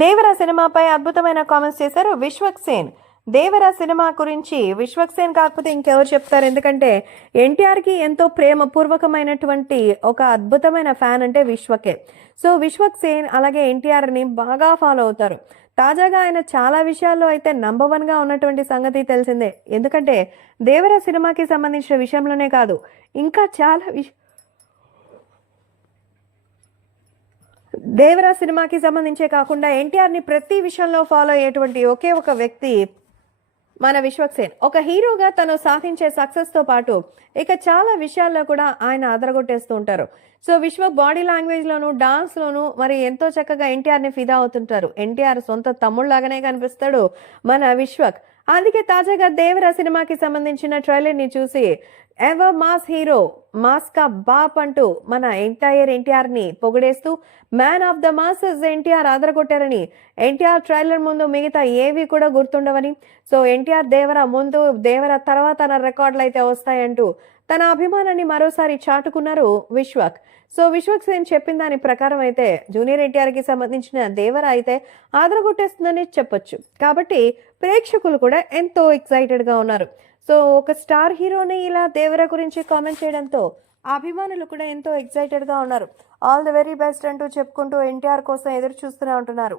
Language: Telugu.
దేవర సినిమాపై అద్భుతమైన కామెంట్స్ చేశారు విశ్వక్ సేన్. దేవర సినిమా గురించి విశ్వక్ సేన్ కాకపోతే ఇంకెవరు చెప్తారు? ఎందుకంటే ఎన్టీఆర్కి ఎంతో ప్రేమపూర్వకమైనటువంటి ఒక అద్భుతమైన ఫ్యాన్ అంటే విశ్వకే. సో విశ్వక్ సేన్ అలాగే ఎన్టీఆర్ని బాగా ఫాలో అవుతారు. తాజాగా ఆయన చాలా విషయాల్లో అయితే నంబర్ 1గా ఉన్నటువంటి సంగతి తెలిసిందే. ఎందుకంటే దేవర సినిమాకి సంబంధించిన విషయంలోనే కాదు, ఇంకా చాలా దేవరా సినిమాకి సంబంధించే కాకుండా ఎన్టీఆర్ని ప్రతి విషయంలో ఫాలో అయ్యేటువంటి ఒకే ఒక వ్యక్తి మన విశ్వక్ సేన్. ఒక హీరోగా తను సాధించే సక్సెస్తో పాటు ఇక చాలా విషయాల్లో కూడా ఆయన అదరగొట్టేస్తూ ఉంటారు. సో విశ్వక్ బాడీ లాంగ్వేజ్లోను డాన్స్లోను మరి ఎంతో చక్కగా ఎన్టీఆర్ని ఫిదా అవుతుంటారు. ఎన్టీఆర్ సొంత తమ్ముళ్ళలాగానే కనిపిస్తాడు మన విశ్వక్. అందుకే తాజాగా దేవరా సినిమాకి సంబంధించిన ట్రైలర్ని చూసి ఎవర్ మాస్ హీరో, మాస్ కా బాప్ అంటూ మన ఎన్టీఆర్ని పొగిడేస్తూ man of the masses NTR అదరగొట్టారని, ఎన్టీఆర్ ట్రైలర్ ముందు మిగతా ఏవి కూడా గుర్తుండవని, సో ఎన్టీఆర్ దేవర ముందు దేవర తర్వాత తన రికార్డులు అయితే వస్తాయంటూ తన అభిమానాన్ని మరోసారి చాటుకున్నారు విశ్వక్. సో విశ్వక్ సేన్ చెప్పిన దాని ప్రకారం అయితే జూనియర్ ఎన్టీఆర్కి సంబంధించిన దేవర అయితే ఆదరగొట్టేస్తుందని చెప్పొచ్చు. కాబట్టి ప్రేక్షకులు కూడా ఎంతో ఎక్సైటెడ్గా ఉన్నారు. సో ఒక స్టార్ హీరోని ఇలా దేవర గురించి కామెంట్ చేయడంతో అభిమానులు కూడా ఎంతో ఎక్సైటెడ్గా ఉన్నారు. ఆల్ ది వెరీ బెస్ట్ అంటూ చెప్పుకుంటూ ఎన్టీఆర్ కోసం ఎదురు చూస్తూనే ఉంటున్నారు.